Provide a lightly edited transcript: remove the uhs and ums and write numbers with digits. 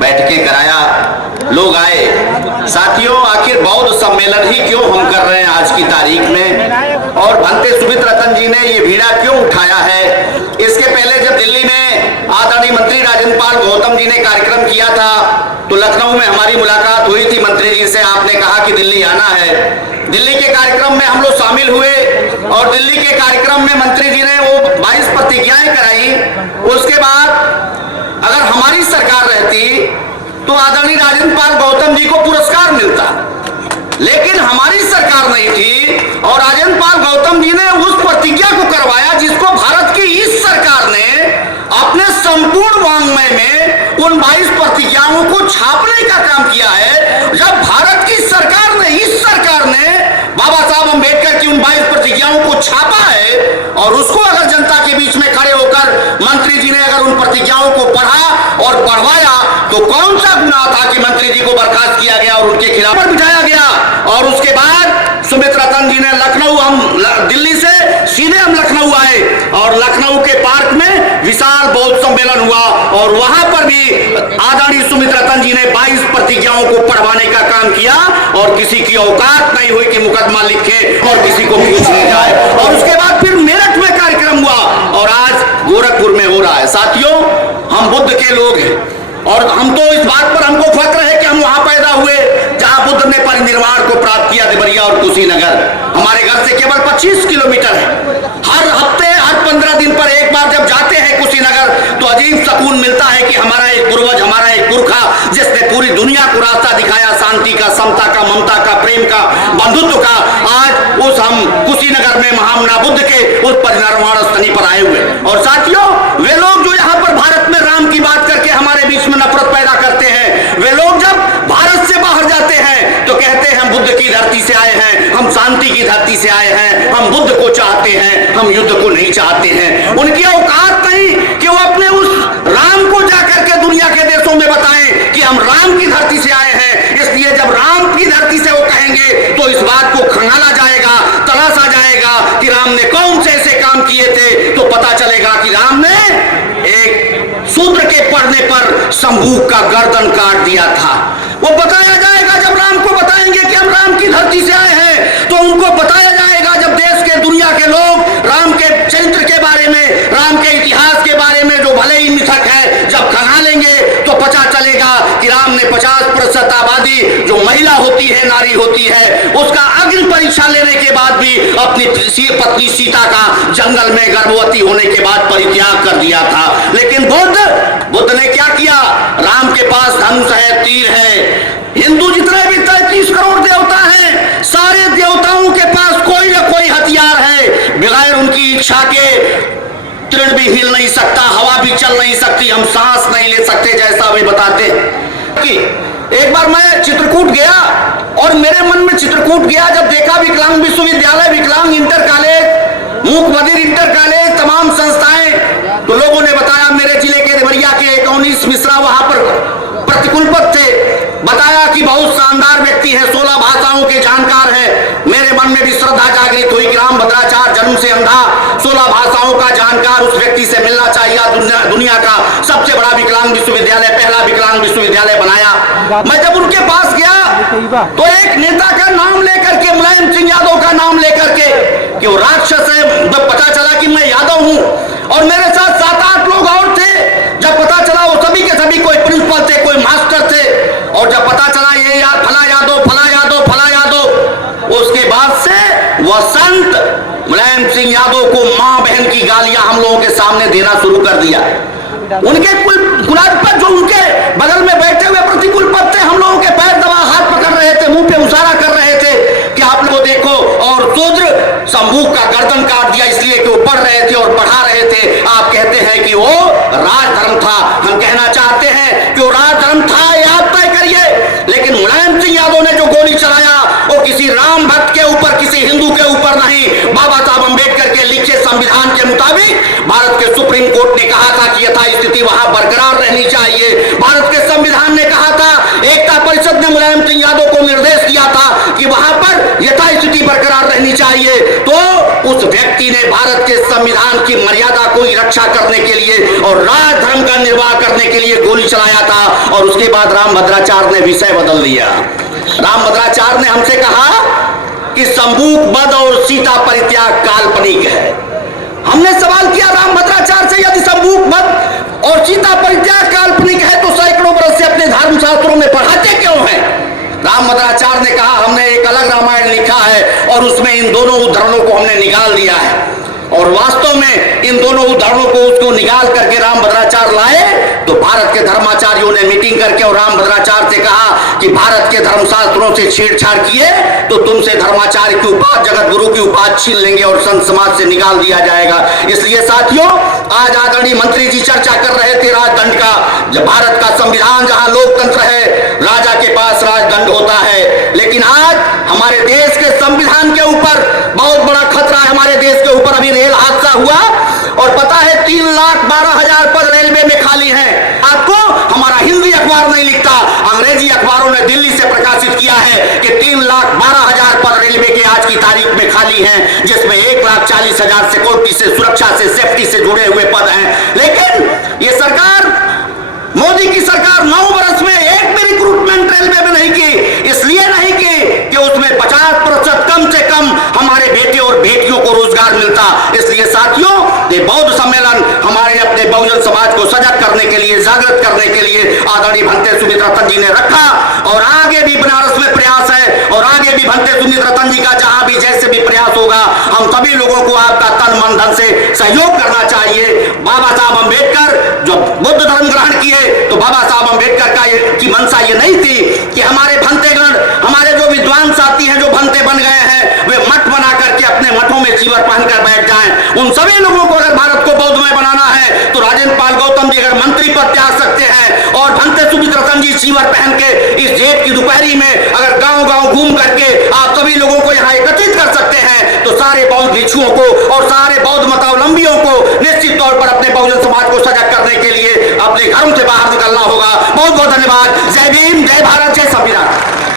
बैठकें कराया, लोग आए। साथियों, आखिर बौद्ध सम्मेलन ही क्यों हम कर रहे हैं आज की तारीख में, और भंते सुमित्रतन जी ने ये भीड़ा क्यों उठाया है? इसके पहले जब दिल्ली में आदरणीय मंत्री राजेंद्र पाल गौतम जी ने कार्यक्रम किया था तो लखनऊ में हमारी मुलाकात हुई थी मंत्री जी से। आपने कहा कि दिल्ली आना है। दिल्ली के कार्यक्रम में हम लोग शामिल हुए और दिल्ली के कार्यक्रम में मंत्री जी ने वो 22 प्रतिज्ञाएं कराई। उसके बाद अगर हमारी सरकार रहती तो आदरणीय राजेंद्र पाल गौतम जी को पुरस्कार मिलता, लेकिन हमारी सरकार नहीं थी और राजेंद्र पाल गौतम जी ने उस प्रतिज्ञा को करवाया जिसको भारत की इस सरकार ने अपने संपूर्ण वांग्मय में उन 22 प्रतिज्ञाओं को छापने का काम किया है। जब भारत की सरकार ने, इस सरकार ने बाबा साहब अम्बेडकर की उन 22 प्रतिज्ञाओं को छापा है और उसको अगर जनता के बीच में खड़े होकर मंत्री जी ने अगर उन प्रतिज्ञाओं को पढ़ा और पढ़वाया तो कौन सा गुनाह था कि मंत्री जी को बर्खास्त किया गया और उनके खिलाफ बिठाया गया? और उसके बाद सुमित्रतन जी ने लखनऊ, हम दिल्ली से सीधे हम लखनऊ आए और लखनऊ के पार्क में विशाल बौद्ध सम्मेलन हुआ और वहां पर भी आदरणीय सुमित्रतन जी ने 22 प्रतिज्ञाओं को पढ़वाने का काम किया और किसी की औकात नहीं हुई कि मुकदमा लिखे और किसी को पूछने जाए। और उसके बाद फिर मेरठ में कार्यक्रम हुआ और आज गोरखपुर में हो रहा है। साथियों, हम बुद्ध के लोग हैं और हम तो इस बात पर हमको फख्र है कि हम वहां पैदा हुए जहां बुद्ध ने परिनिर्वाण को प्राप्त किया। देवरिया और कुशीनगर हमारे घर से केवल 25 किलोमीटर है। हर हफ्ते, हर 15 दिन पर एक बार जब जाते हैं कुशीनगर तो अजीब सुकून मिलता है कि हमारा एक पूर्वज, हमारा एक पुरखा जिसने पूरी दुनिया को रास्ता दिखाया शांति का, समता का, ममता का, प्रेम का, बंधुत्व का, आज उस हम कुशीनगर में महामुना बुद्ध के उस परिनिर्वाण स्थली पर आए हुए। और साथियों, वे लोग जो यहाँ पर भारत में राम की बात करके हमारे बीच में नफरत पैदा करते हैं, वे लोग जब भारत से बाहर जाते हैं तो कहते हैं हम बुद्ध की धरती से आए हैं, हम शांति की धरती से आए हैं, हम बुद्ध को चाहते हैं, हम युद्ध को नहीं चाहते हैं। उनकी औकात नहीं कि वो अपने उस राम को जाकर के दुनिया के देशों में बताएं कि हम राम की धरती से आए हैं। इसलिए जब राम की धरती से वो कहेंगे तो इस बात को खंगाला जाएगा, तलाशा जाएगा कि राम ने कौन से ऐसे काम किए थे, तो पता चलेगा कि राम ने एक सूत्र के पढ़ने पर शंभू का गर्दन काट दिया था। वो बताया जाएगा जब राम को बताएंगे कि हम राम की धरती से आए हैं, तो उनको बताया जाएगा जब देश के, दुनिया के लोग राम के चरित्र के बारे में, राम के इतिहास के बारे में जो भले ही मिथक है, जब खंगालेंगे तो पता चलेगा कि राम ने 50% आबादी जो महिला होती है, नारी होती है, उसका अग्नि परीक्षा लेने के बाद भी अपनी पत्नी सीता का जंगल में गर्भवती होने के बाद परित्याग कर दिया था। लेकिन बुद्ध ने क्या किया? राम के पास धनुष है, तीर है। हिंदू जितने भी 33 करोड़ देवता हैं, सारे देवताओं के पास कोई ना कोई हथियार है। बगैर उनकी इच्छा के तृण भी हिल नहीं सकता, हवा भी चल नहीं सकती, हम सांस नहीं ले सकते, जैसा वे बताते हैं। कि एक बार मैं चित्रकूट गया और मेरे मन में चित्रकूट गया, जब देखा विकलांग विश्वविद्यालय, विकलांग इंटर कॉलेज, मूक बधिर इंटर कॉलेज, तमाम संस्थाएं, तो लोगों ने बताया मेरे जिले के देवरिया के 19 मिश्रा वहां पर प्रतिकुलपति थे, बताया कि बहुत शानदार व्यक्ति है, 16 भाषाओं के जानकार है। मेरे मन में भी श्रद्धा जागृत हुई कि राम भद्राचार्य जन्म से अंधा, 16 भाषाओं का जानकार, उस व्यक्ति से मिलना चाहिए। दुनिया का सबसे बड़ा विकलांग विश्वविद्यालय, पहला विकलांग विश्वविद्यालय बनाया। मैं जब उनके पास गया तो एक नेता का नाम लेकर के, मुलायम सिंह यादव का नाम लेकर के, कि वो राक्षस है, जब पता चला कि मैं यादव हूं और मेरे साथ 7-8 लोग और थे, जब पता चला वो सभी के सभी कोई प्रिंसिपल थे, कोई मास्टर थे, और जब पता चला ये फला यादव, फला यादव, फला यादव, उसके बाद से वह संत मुलायम सिंह यादव को मां बहन की गालियां हम लोगों के सामने देना शुरू कर दिया। उनके कुलाधिपति जो उनके बगल में बैठे हुए प्रतिकुलपति थे, हम लोगों के पैर दबा हाथ पकड़ रहे थे, मुंह पे इशारा कर रहे थे कि आप लोग देखो, और शूद्र शंभू का गर्दन काट दिया इसलिए कि वो पढ़ रहे थे और पढ़ा रहे थे। आप कहते हैं कि वो राजधर्म था, हम कहना चाहते हैं कि वो राजधर्म था, ये आप तय करिए। लेकिन मुलायम सिंह यादव ने जो गोली चलाया वो किसी राम भक्त के ऊपर, किसी हिंदू के ऊपर नहीं, बाबा साहब अम्बेडकर के लिखे संविधान के मुताबिक भारत के सुप्रीम कोर्ट ने कहा था कि यथास्थिति वहां बरकरार रहनी चाहिए। भारत के संविधान ने कहा था, एकता परिषद ने मुलायम सिंह यादव को निर्देश दिया था कि वहां पर यथास्थिति बरकरार रहनी चाहिए। तो उस व्यक्ति ने भारत के संविधान की मर्यादा को रक्षा करने के लिए और राज धर्म का निर्वाह करने के लिए गोली चलाया था। और उसके बाद रामभद्राचार्य ने विषय बदल दिया। रामभद्राचार्य ने हमसे कहा कि संबूक वध और सीता परित्याग काल्पनिक है। हमने सवाल किया रामभद्राचार्य से, यदि संबूक वध और सीता परित्याग काल्पनिक है तो सैकड़ों वर्ष से अपने धर्मशास्त्रों में पढ़ाते क्यों हैं? रामभद्राचार्य ने कहा हमने एक अलग रामायण लिखा है और उसमें इन दोनों उदाहरणों को हमने निकाल दिया है। और वास्तव में इन दोनों उदाहरणों को उसको निकाल करके रामभद्राचार्य लाए तो भारत के धर्माचार्यों ने मीटिंग करके और रामभद्राचार्य से कहा कि भारत के धर्मशास्त्रों से छेड़छाड़ किए तो तुमसे धर्माचार्य की उपाधि, जगत गुरु की उपाधि छीन लेंगे और संत समाज से निकाल दिया जाएगा। इसलिए साथियों, आज आदरणीय मंत्री जी चर्चा कर रहे थे राजदंड का। जब भारत का संविधान, जहां लोकतंत्र है, राजा के पास राजदंड होता है, लेकिन आज हमारे देश के संविधान के ऊपर बहुत बड़ा खतरा है। हमारे देश के ऊपर अभी रेल हादसा हुआ और पता है 3,12,000 पद रेलवे में खाली हैं। आपको हमारा हिंदी अखबार नहीं लिखता, अंग्रेजी अखबारों ने दिल्ली से प्रकाशित किया है कि 3,12,000 पद रेलवे के आज की तारीख में खाली हैं, जिसमें 1,40,000 सिक्योरिटी से, सुरक्षा से, सेफ्टी से जुड़े हुए पद हैं। लेकिन ये सरकार, मोदी की सरकार 9 वर्ष में एक भी रिक्रूटमेंट रेलवे में नहीं की। इसलिए नहीं की कि उसमें 50% कम से कम हमारे बेटे और बेटियों को रोजगार मिलता। इसलिए साथियों, ये बौद्ध सम्मेलन हमारे अपने बहुजन समाज को सजग करने के लिए, जागृत करने के लिए आदरणीय भंते सुमित रतन जी ने रखा। और आगे भी बनारस में प्रयास है और आगे भी भंते सुमित रतन जी का जहां भी जैसे भी प्रयास होगा, हम सभी लोगों को आपका तन मन धन से सहयोग करना चाहिए। बाबा साहब अम्बेडकर जो बुद्ध धर्म ग्रहण किए तो बाबा साहब अम्बेडकर की मंशा ये नहीं थी कि हमारे भंतेगण, हमारे जो विद्वान साथी हैं जो भंते बन गए हैं, वे मठ बना करके अपने मठों में चीवर पहनकर बैठ जाएं। उन सभी लोगों को अगर भारत को बौद्धमय बनाना है तो राजेंद्र पाल गौतम जी अगर मंत्री पद त्याग सकते हैं और भंते सुमित रतन जी चीवर पहन के इस जेठ की दोपहरी में अगर गांव-गांव घूम करके आप सभी लोगों को यहाँ एकत्रित कर सकते हैं तो सारे बौद्ध भिक्षुओं को और सारे बौद्ध मतावलंबियों को निश्चित तौर पर अपने बहुजन समाज को सजग करने के लिए अपने घरों से बाहर निकलना होगा। बहुत बहुत धन्यवाद। जय भीम, जय भारत, जय संविधान।